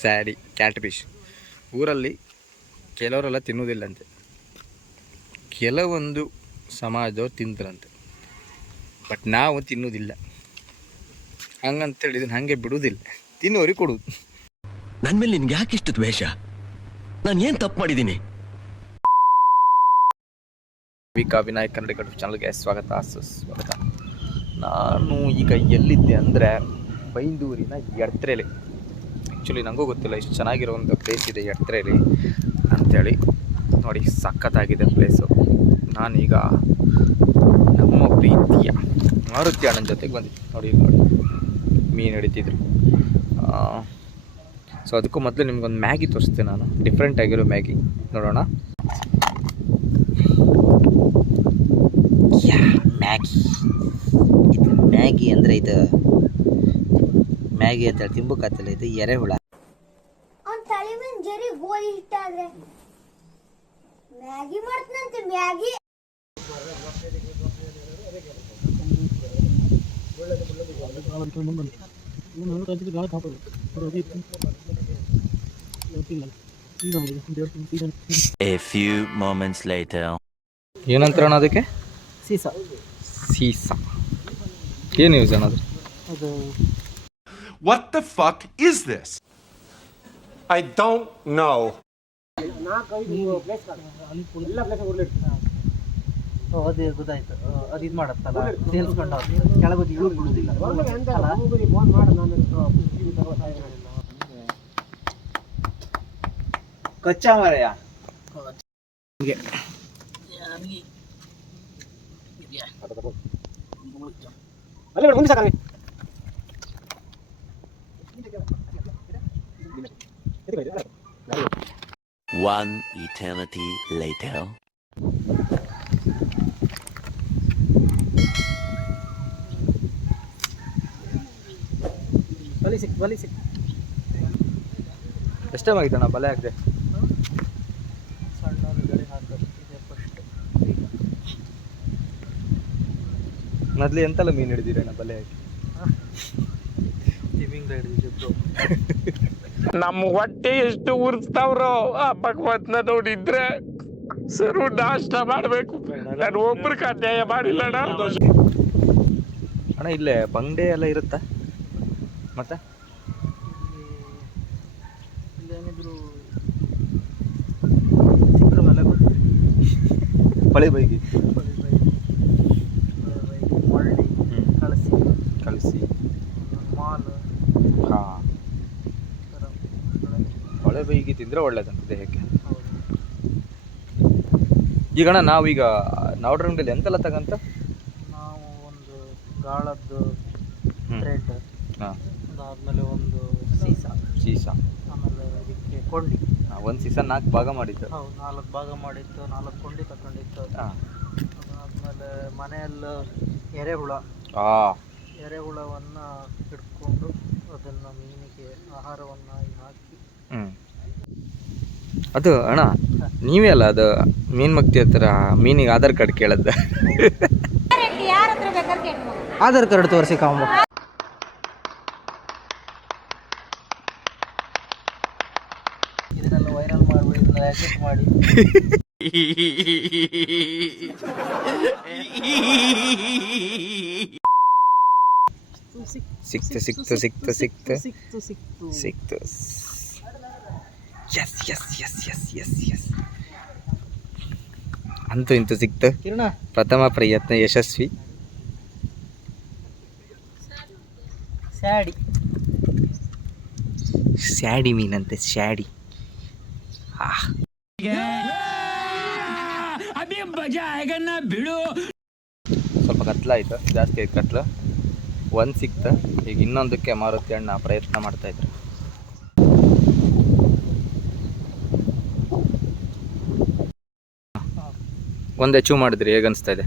ಸ್ಯಾಡಿ cat fish ಊರಲ್ಲಿ ಕೆಲವರೆಲ್ಲ ತಿನ್ನೋದಿಲ್ಲಂತೆ, ಕೆಲವೊಂದು ಸಮಾಜದವ್ರು ತಿಂತಾರಂತೆ. ಬಟ್ ನಾವು ತಿನ್ನೋದಿಲ್ಲ. ಹಂಗಂತೇಳಿ ಇದನ್ನು ಹಾಗೆ ಬಿಡೋದಿಲ್ಲ, ತಿನ್ನೋರಿಗೆ ಕೊಡೋದು. ನನ್ನ ಮೇಲೆ ನಿನ್ಗೆ ಯಾಕೆ ಇಷ್ಟು ದ್ವೇಷ? ನಾನು ಏನು ತಪ್ಪು ಮಾಡಿದ್ದೀನಿ? ವಿಕಾ ವಿನಾಯಕ್ ಕನ್ನಡ ಯೂಟ್ಯೂಬ್ ಚಾನಲ್ಗೆ ಸ್ವಾಗತ ಸುಸ್ವಾಗತ. ನಾನು ಈಗ ಎಲ್ಲಿದ್ದೆ ಅಂದರೆ ಬೈಂದೂರಿನ ಎಡ್ತ್ರೆಲಿ. ಆ್ಯಕ್ಚುಲಿ ನನಗೂ ಗೊತ್ತಿಲ್ಲ ಇಷ್ಟು ಚೆನ್ನಾಗಿರೋ ಒಂದು ಪ್ಲೇಸ್ ಇದೆ ಎಡ್ತ್ರೆಲಿ ಅಂಥೇಳಿ. ನೋಡಿ ಸಖತ್ತಾಗಿದೆ ಪ್ಲೇಸು. ನಾನೀಗ ನಮ್ಮ ಪ್ರೀತಿಯ ಮಾರುತಿ ಅಣ್ಣನ ಜೊತೆಗೆ ಬಂದಿದ್ದೆ. ನೋಡಿ ಮೀನು ಹಿಡಿತಿದ್ರು. ಸೊ ಅದಕ್ಕೂ ಮೊದಲು ನಿಮ್ಗೊಂದು ಮ್ಯಾಗಿ ತೋರಿಸ್ತೀನಿ ನಾನು, ಡಿಫ್ರೆಂಟ್ ಆಗಿರೋ ಮ್ಯಾಗಿ ನೋಡೋಣ. ಮ್ಯಾಗಿ ಅಂದರೆ ಇದು ಮ್ಯಾಗಿ ಅಂತ ತಿಂಬಕಾತಿಲ್ಲ, ಇದು ಎರೆಹುಳ. ಜರಿ ಗೋಲಿ ಇಟ್ಟಾದ್ರೆ ಮ್ಯಾಗಿ ಮಾಡ್ತಂತೆ. Maggi A few moments later. ಏನಂತರ ಅಣ್ಣ ಅದಕ್ಕೆ? ಸೀಸಾ. ಸೀಸಾ ಏನು ಯೂಸ್ ಅನ್ನೋದು? ಅದು What the fuck is this? I don't know. ಅದು ಗೊತ್ತಾಯ್ತು. ಅದು ಇದು ಮಾಡತ್ತಲ್ಲ, ತೇಲ್ಸ್ಕೊಂಡು ಕೆಳಗೋಗಿ ಇಳಿದು ಬಿಡುದಿಲ್ಲ. ಕಚ್ಚಾ ಮರೆಯ One eternity later. ಬಲಿ ಸಿಕ್ ಎಷ್ಟು ಟೈಮ್ ಆಗಿದ್ದಣ್ಣ ಬಲೆ ಹಾಕಿದೆ? ಸಣ್ಣ ಗಡಿ ಹಾಕೋದು ಇದೆ ಫಸ್ಟ್. ಮೊದಲು ಎಂತೆಲ್ಲ ಮೀನು ಹಿಡಿದಿರಣ್ಣ ಬಲೆ ಹಾಕಿ? ತಿಮಿಂಗ ಹಿಡಿದಿದ್ದು. ನಮ್ಮ ಹೊಟ್ಟೆ ಎಷ್ಟು ಉರ್ಸ್ತಾವ್ರೋ ಆ ಭಗವಂತನ ನೋಡಿದ್ರೆ ಸರು ನಾಷ್ಟ ಮಾಡಬೇಕು. ನಾನು ಒಬ್ರಿಗೆ ಅನ್ಯಾಯ ಮಾಡಿಲ್ಲ ಅಣ್ಣ. ಇಲ್ಲೇ ಬಂಗಡೆ ಎಲ್ಲ ಇರುತ್ತಾ? ಮತ್ತೆ ಇಲ್ಲೇನಿದ್ರು ಸಿಕ್ಕರ ಮೇಲೆ ಗೊತ್ತಿದೆ. ಹೊಳೆ ಬೈಗಿ ಮಳ್ಳಿ ಕಳಿಸಿ ಮಾಲ್. ಹಾಂ, ಹೊಳೆ ಬೈಗಿ ತಿಂದರೆ ಒಳ್ಳೇದಂತ ದೇಹಕ್ಕೆ. ಈಗಣ್ಣ ನಾವೀಗ ನವಡ್ರಂಗಡಿಯಲ್ಲಿ ಎಂತೆಲ್ಲ ತಗಂತ? ನಾವು ಒಂದು ಗಾಳದ್ದು ಥ್ರೆಡ್, ಹಾಂ, ಅದಾದಮೇಲೆ ಒಂದು ಸೀಸಾ, ಆಮೇಲೆ ಇದಕ್ಕೆ ಕೊಂಡಿ. ಒಂದು ಸೀಸನ್ 4 ಭಾಗ ಮಾಡಿದ್ದು. ಹೌದು, 4 ಭಾಗ ಮಾಡಿತ್ತು, 4 ಕೊಂಡಿ ತಗೊಂಡಿತ್ತು. ಹಾಂ, ಅದಾದಮೇಲೆ ಮನೆಯಲ್ಲ ಎರೆಹುಳವನ್ನು ಹಿಡ್ಕೊಂಡು ಅದನ್ನು ಮೀನಿಗೆ ಆಹಾರವನ್ನು ಹಾಕಿ. ಅದು ಅಣ್ಣ ನೀವೇ ಅಲ್ಲ ಅದು ಮೀನು ಮಕ್ತಿ ಹತ್ರ ಮೀನಿಗೆ ಆಧಾರ್ ಕಾರ್ಡ್ ಕೇಳದ್ದ? ಆಧಾರ್ ಕಾರ್ಡ್ ತೋರಿಸಿ ಕಾಂಬ. ಇದನ್ನೆಲ್ಲ ವೈರಲ್ ಮಾಡಿಬಿಡಿ, ಇದನ್ನ ಎಡಿಟ್ ಮಾಡಿ. ಸಿಕ್ತು. ಎಸ್ ಅಂತೂ ಇಂತೂ ಸಿಕ್ತು. ಕಿರಣ, ಪ್ರಥಮ ಪ್ರಯತ್ನ ಯಶಸ್ವಿ. ಸ್ಯಾಡಿ ಮೀನಂತೆ, ಸ್ಯಾಡಿ. ಸ್ವಲ್ಪ ಕತ್ಲಾಯ್ತು, ಜಾಸ್ತಿ ಆಯ್ತು ಕತ್ಲು. ಒಂದು ಸಿಕ್ತು. ಈಗ ಇನ್ನೊಂದಕ್ಕೆ ಮಾರುತಿ ಅಣ್ಣ ಪ್ರಯತ್ನ ಮಾಡ್ತಾಯಿದ್ರು. ಒಂದೇ ಅಚೀವ್ ಮಾಡಿದ್ರಿ, ಹೇಗನ್ನಿಸ್ತಾ ಇದೆ?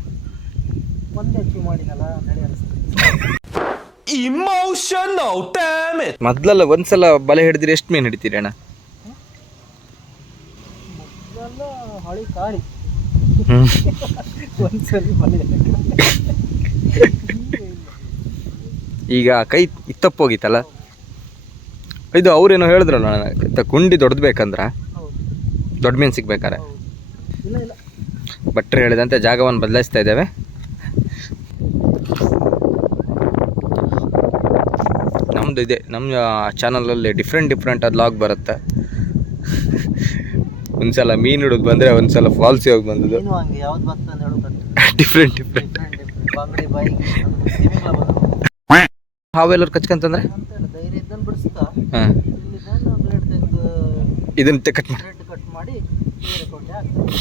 ಒಂದೇ ಅಚೀವ್ ಮಾಡಿನಲ್ಲ, ನಡಿ ಅನಿಸ್ತದೆ. Emotional damage. ಮೊದಲೆಲ್ಲ ಒಂದ್ಸಲ ಬಲೆ ಹಿಡಿದಿರಿ ಎಷ್ಟು ಮೀನು ಹಿಡಿತೀರಿ ಅಣ್ಣ? ಮೊದಲೆಲ್ಲ ಹಳಿ ಕಾಳಿ ಒಂದ್ಸಲಿ ಬಲೆ. ಈಗ ಕೈ ಇತ್ತಪ್ಪೋಗಿತ್ತಲ್ಲ, ಇದು ಅವ್ರೇನೋ ಹೇಳಿದ್ರಲ್ಲ ಕುಂಡಿ ದೊಡ್ಡದು ಬೇಕಂದ್ರೆ ಹೌದು ದೊಡ್ಡ ಮೀನು ಸಿಗ್ಬೇಕಾರೆ ಹೌದು. ಇಲ್ಲ ಇಲ್ಲ ಭಟ್ರು ಹೇಳಿದಂತೆ ಜಾಗವನ್ನು ಬದಲಾಯಿಸ್ತಾ ಇದ್ದೇವೆ. ನಮ್ಮದು ಇದೆ, ನಮ್ಮ ಚಾನಲಲ್ಲಿ ಡಿಫ್ರೆಂಟ್ ಅದು ಲಾಗ್ ಬರುತ್ತೆ. ಒಂದ್ಸಲ ಮೀನು ಹಿಡಿದು ಬಂದರೆ ಒಂದ್ಸಲ ಫಾಲ್ಸಿಗೆ ಹೋಗಿ ಬಂದದ್ದು. ನೀನು ಹಂಗೆ ಯಾವ್ದು ಬರ್ತದೆ ಹೇಳು ಡಿಫ್ರೆಂಟ್ ಬಾಂಗಡಿ ಬಾಯಿ ತಿಮಿಂಗ್ಲ ಬಂದು ಹಾವೆಲ್ಲರೂ ಕಚ್ಕಂತಂದ್ರೆ ಅಂತ ಹೇಳಿ ಧೈರ್ಯ ಇದ್ದನ್ನು ಬಿಡಿಸ್ತಾ ಹಾಂ ಇಲ್ಲಿದ್ದಾನೆ ಬ್ಲೇಡ್ ತೆಗೆದು ಇದನ್ನ ಕಟ್ ಮಾಡಿ ಬ್ರೆಡ್ ಕಟ್ ಮಾಡಿ ನೀರು ಕೊಟ್ಟೆ ಹಾಕ್ತಾರೆ.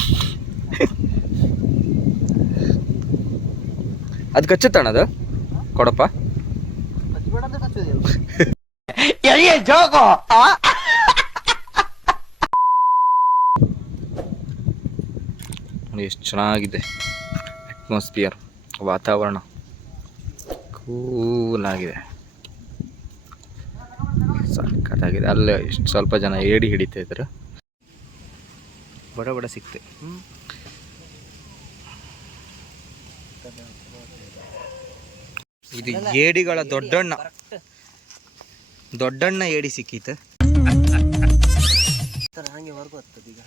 ಅದು ಕಚ್ಚುತ್ತಣ್ಣ ಅದು ಕೊಡಪ್ಪ. ಕಚ್ಬೇಡ ಅಂತ ಕಚ್ಚೋದಿಲ್ಲ. ಎಷ್ಟು ಚೆನ್ನಾಗಿದೆ ಅಟ್ಮಾಸ್ಫಿಯರ್, ವಾತಾವರಣ ಕೂಲಾಗಿದೆ, ಸಖತ್ತಾಗಿದೆ. ಅಲ್ಲೇ ಎಷ್ಟು ಸ್ವಲ್ಪ ಜನ ಏಡಿ ಹಿಡಿತಾ ಇದ್ರು, ಬಡ ಸಿಕ್ತೆ. ಇದು ಏಡಿಗಳ ದೊಡ್ಡಣ್ಣ ಏಡಿ ಸಿಕ್ಕೀತ. ಹಂಗೆ ಹೊರಗೆ ಹೋಗ್ತದೆ ಈಗ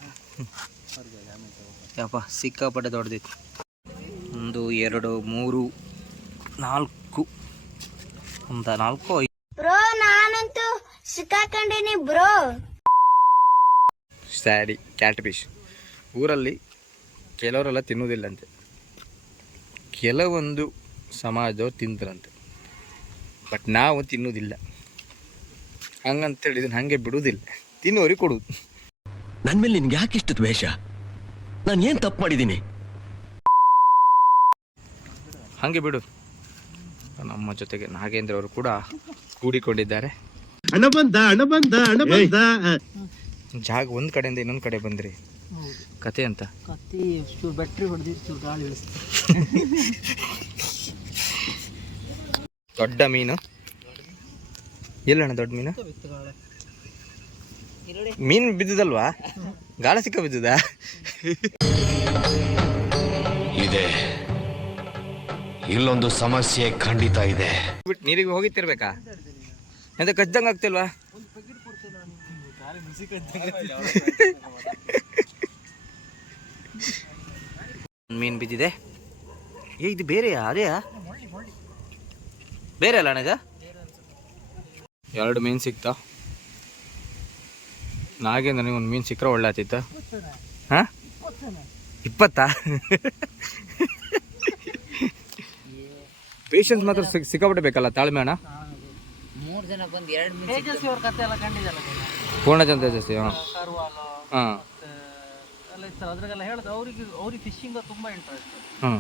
ಯಪ್ಪ ಸಿಕ್ಕಾಪಟ್ಟೆ ದೊಡ್ಡದಿತ್ತು. 1 2 3 4 ಅಂತ 4 5 ಬ್ರೋ ನಾನಂತೂ ಸಿಕ್ಕಾಕೊಂಡೇನಿ ಬ್ರೋ. ಸ್ಯಾಡಿ ಕ್ಯಾಟ್ ಫಿಶ್ ಊರಲ್ಲಿ ಕೆಲವರೆಲ್ಲ ತಿನ್ನೋದಿಲ್ಲಂತೆ, ಕೆಲವೊಂದು ಸಮಾಜದವ್ರು ತಿಂತಾರಂತೆ, ಬಟ್ ನಾವು ತಿನ್ನೋದಿಲ್ಲ. ಹಂಗಂತೇಳಿ ಇದನ್ನು ಹಾಗೆ ಬಿಡೋದಿಲ್ಲ, ತಿನ್ನೋರಿಗೆ ಕೊಡೋದು. ನನ್ ಮೇಲೆ ನಿನ್ಗೆ ಯಾಕೆ ಇಷ್ಟು ದ್ವೇಷ? ನಾನು ಏನ್ ತಪ್ಪು ಮಾಡಿದ್ದೀನಿ? ಹಾಗೆ ಬಿಡು. ನಮ್ಮ ಜೊತೆಗೆ ನಾಗೇಂದ್ರ ಅವರು ಕೂಡ ಕೂಡಿಕೊಂಡಿದ್ದಾರೆ. ಜಾಗ ಒಂದು ಕಡೆಯಿಂದ ಇನ್ನೊಂದು ಕಡೆ ಬಂದ್ರಿ, ಕತೆ ಅಂತ ಕತ್ತಿ ಚೂರು ಬ್ಯಾಟ್ರಿ ಹೊಡೆದು ಚೂರು ಗಾಳಿ ಇಳಿಸ್ತೀವಿ. ದೊಡ್ಡ ಮೀನು ಎಲ್ಲಣ್ಣ? ದೊಡ್ಡ ಮೀನು ಮೀನು ಬಿದ್ದದಲ್ವಾ? ಗಾಳ ಸಿಕ್ಕ ಬಿದ್ದದ ಇದೆ. ಇಲ್ಲೊಂದು ಸಮಸ್ಯೆ ಖಂಡಿತ ಇದೆ. ಬಿಟ್ಟು ನೀರಿಗೆ ಹೋಗಿತ್ತಿರ್ಬೇಕಾ? ಎಂತ ಕಚ್ದಂಗೆ ಆಗ್ತಿಲ್ವಾ? ಮೀನು ಬಿದ್ದಿದೆ. ಇದು ಬೇರೆಯಾ? ಅದೇಯಾ? ಬೇರೆ ಅಲ್ಲ ಅಣ್ಣ ಇದು? 2 ಮೀನು ಸಿಕ್ತಾ? ನಾಗೇಂದ್ರ ನನಗೆ ಒಂದು ಮೀನು ಸಿಕ್ಕರೆ ಒಳ್ಳೆ ಆತಿತ್ತ. ಹಾಂ 20? ಪೇಷನ್ಸ್ ಮಾತ್ರ ಸಿಕ್ಕಾಪಟ್ಟೆ ಬೇಕಲ್ಲ, ತಾಳ್ಮೆ ಅಣ್ಣ. 3 ಜನ ಬಂದು 2 ಮೀನು ತೇಜಸ್ವಿ ಅವ್ರ ಕತೆ ಎಲ್ಲ ಕಂಡಿದ್ದಲ್ಲ ಪೂರ್ಣಚಂದ್ರ ತೇಜಸ್ವಿ. ಹಾಂ ಕರ್ವಾಲು ಹಾಂ ಎಲ್ಲ ಇರ್ತಾರೆ, ಅದ್ರಾಗೆಲ್ಲ ಹೇಳಿದ್ರು. ಅವ್ರಿಗೆ ಫಿಶಿಂಗ್ ತುಂಬಾ ಇಂಟ್ರೆಸ್ಟ್. ಹಾಂ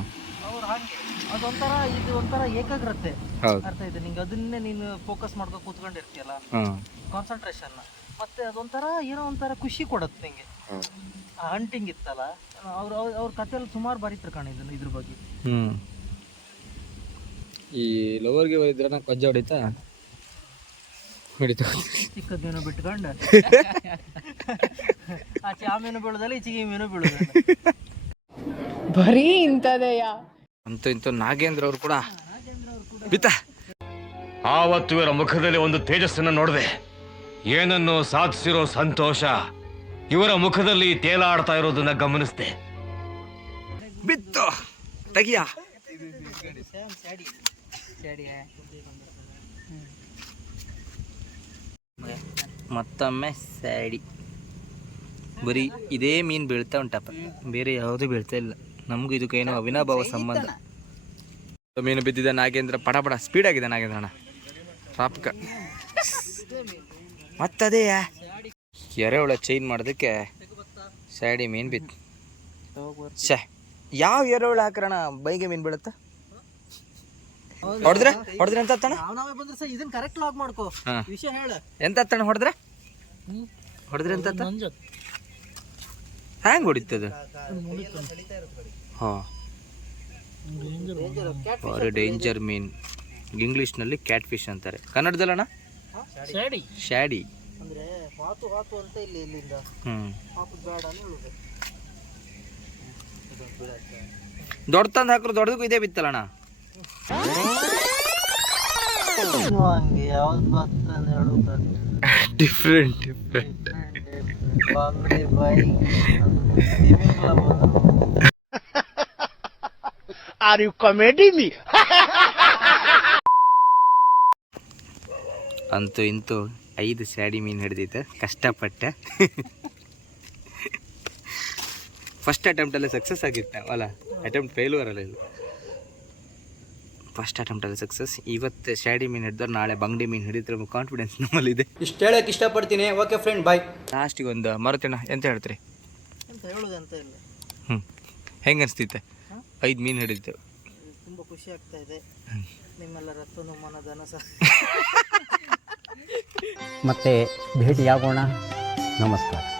ಅವ್ರು ಹಾಗೆ ಅದೊಂಥರ, ಇದು ಒಂಥರ ಏಕಾಗ್ರತೆ. ಹೌದು. ಅರ್ಥ ಇದೆ ನಿಂಗೆ? ಅದನ್ನೇ ನೀನು ಫೋಕಸ್ ಮಾಡ್ಕೊಂಡು ಕೂತ್ಕೊಂಡಿರ್ತೀಯಲ್ಲ, ಹಾಂ ಕಾನ್ಸಂಟ್ರೇಷನ್. ಮತ್ತೆ ಅದೊಂಥರ ಏನೋ ಒಂಥರ ಖುಷಿ ಕೊಡುತ್ತೆ ನಿಂಗೆ. ಆ ಹಂಟಿಂಗ್ ಇತ್ತಲ್ಲ, ಅವ್ರ ಕಥೆಯಲ್ಲಿ ಸುಮಾರು ಬರೀತಾರೆ ಕಾಣಿದ್ದು ಇದ್ರ ಬಗ್ಗೆ. ಈ ಲವರ್ಗೆ ಇದ್ರೆ ನಾ ಕೊಜ್ಜ ಹೊಡಿತಾ ಚಿಕ್ಕದೇನೋ ಬಿಟ್ಕೊಂಡು ಆಚೆ ಆ ಮೀನು ಬೀಳೋದಲ್ಲ, ಈಚೆಗೆ ಈ ಮೀನು ಬೀಳೋದಲ್ಲ. ಬರೀ ಇಂಥದೆಯ ಅಂತೂ ಇಂತೂ ನಾಗೇಂದ್ರ ಅವರು ಕೂಡ ಬಿತ್ತ. ಆವತ್ತು ಇವರ ಮುಖದಲ್ಲಿ ಒಂದು ತೇಜಸ್ಸನ್ನು ನೋಡಿದೆ. ಏನನ್ನು ಸಾಧಿಸಿರೋ ಸಂತೋಷ ಇವರ ಮುಖದಲ್ಲಿ ತೇಲಾಡ್ತಾ ಇರೋದನ್ನ ಗಮನಿಸಿದೆ. ಬಿತ್ತು ತೆಗಿಯ. ಮತ್ತೊಮ್ಮೆ ಸ್ಯಾಡಿ. ಬರೀ ಇದೇ ಮೀನು ಬೀಳ್ತಾ ಉಂಟಪ್ಪ, ಬೇರೆ ಯಾವುದೂ ಬೀಳ್ತಾ ಇಲ್ಲ. ನಮಗೂ ಇದಕ್ಕೇನೋ ಅವಿನಾಭಾವ ಸಂಬಂಧ. ಮೀನು ಬಿದ್ದಿದ್ದ ನಾಗೇಂದ್ರ ಪಡ ಸ್ಪೀಡ್ ಆಗಿದೆ ನಾಗೇಂದ್ರ ಅಣ್ಣ, ರಾಪ್ಕ. ಮತ್ತದೇ ಎರೆಹುಳ ಚೈನ್ ಮಾಡೋದಕ್ಕೆ ಸ್ಯಾಡಿ ಮೀನು ಬಿತ್ತು. ಛೇ, ಯಾವ ಎರೆಹುಳ ಹಾಕ್ರಣ ಬೈಗೆ ಮೀನು ಬೀಳುತ್ತೆ? ಹೊಡೆದ್ರೆ ಎಂತ ಹತ್ತಣ? ನಾವೇ ಬಂದ್ರೆ ಸರ್ ಇದನ್ನ ಕರೆಕ್ಟ್ ಲಾಗ್ ಮಾಡ್ಕೋ. ವಿಷಯ ಹೇಳ ಎಂತ ಹತ್ತಣ? ಹೊಡೆದ್ರೆ ಎಂತ ಹ್ಯಾಂಗ್ ಹೊಡಿತದ? ಹಾಂ, ಭಾರಿ ಡೇಂಜರ್ ಮೀನ್. ಇಂಗ್ಲೀಷ್ನಲ್ಲಿ ಕ್ಯಾಟ್ ಫಿಶ್ ಅಂತಾರೆ, ಕನ್ನಡದಲ್ಲಣ್ಣ ಶ್ಯಾಡಿ. ಅಂದ್ರೆ ಹಾತು ಅಂತ ಇಲ್ಲಿಂದ ಹಾಕುದು ಬೇಡ ಅಂತ ಹೇಳುದು. ದೊಡ್ಡ ತಂದು ಹಾಕ್ರು ದೊಡ್ಡದಕ್ಕೂ ಇದೇ ಬಿತ್ತಲ್ಲಣ್ಣ. ಹಂಗೆ ಯಾವ್ದು ಬರ್ತದೆ ಹೇಳು ಡಿಫ್ರೆಂಟ್ ಬಾಂಗ್ಡಿ ಬಾಯಿ ತಿಮಿಂಗ್ಲ ಬಂದು ಅಂತೂ ಇಂತೂ 5 ಸ್ಯಾಡಿ ಮೀನು ಹಿಡ್ದಿತ್ತು ಕಷ್ಟಪಟ್ಟೆ. ಫಸ್ಟ್ ಅಟೆಂಪ್ಟಲ್ಲೇ ಸಕ್ಸಸ್ ಆಗಿತ್ತು ಅಲ್ಲ, ಅಟೆಂಪ್ಟ್ ಫೇಲ್ಯೂರ್ ಅಲ್ಲ ಇದು, ಫಸ್ಟ್ ಅಟೆಂಪ್ಟಲ್ಲಿ ಸಕ್ಸಸ್. ಇವತ್ತು ಸ್ಯಾಡಿ ಮೀನು ಹಿಡಿದ್ರೆ ನಾಳೆ ಬಂಗಡಿ ಮೀನು ಹಿಡಿದ್ರೆ ಕಾನ್ಫಿಡೆನ್ಸ್ ನಮ್ಮಲ್ಲಿದೆ. ಇಷ್ಟು ಹೇಳಕ್ಕೆ ಇಷ್ಟಪಡ್ತೀನಿ. ಓಕೆ ಫ್ರೆಂಡ್, ಬಾಯ್. ಲಾಸ್ಟಿಗೆ ಒಂದು ಮರುತಿನ ಎಂತ ಹೇಳ್ತೀರಿ? ಅಂತ ಹೇಳೋದಂತ ಇಲ್ಲ. ಹೆಂಗೆ ಅನಿಸ್ತೈತೆ 5 ಮೀನು ಹಿಡಿತೇವೆ? ತುಂಬ ಖುಷಿ ಆಗ್ತಾ ಇದೆ. ನಿಮ್ಮೆಲ್ಲರ ರತ್ತನು ಮನದನ ಸಹ ಮತ್ತೆ ಭೇಟಿಯಾಗೋಣ. ನಮಸ್ಕಾರ.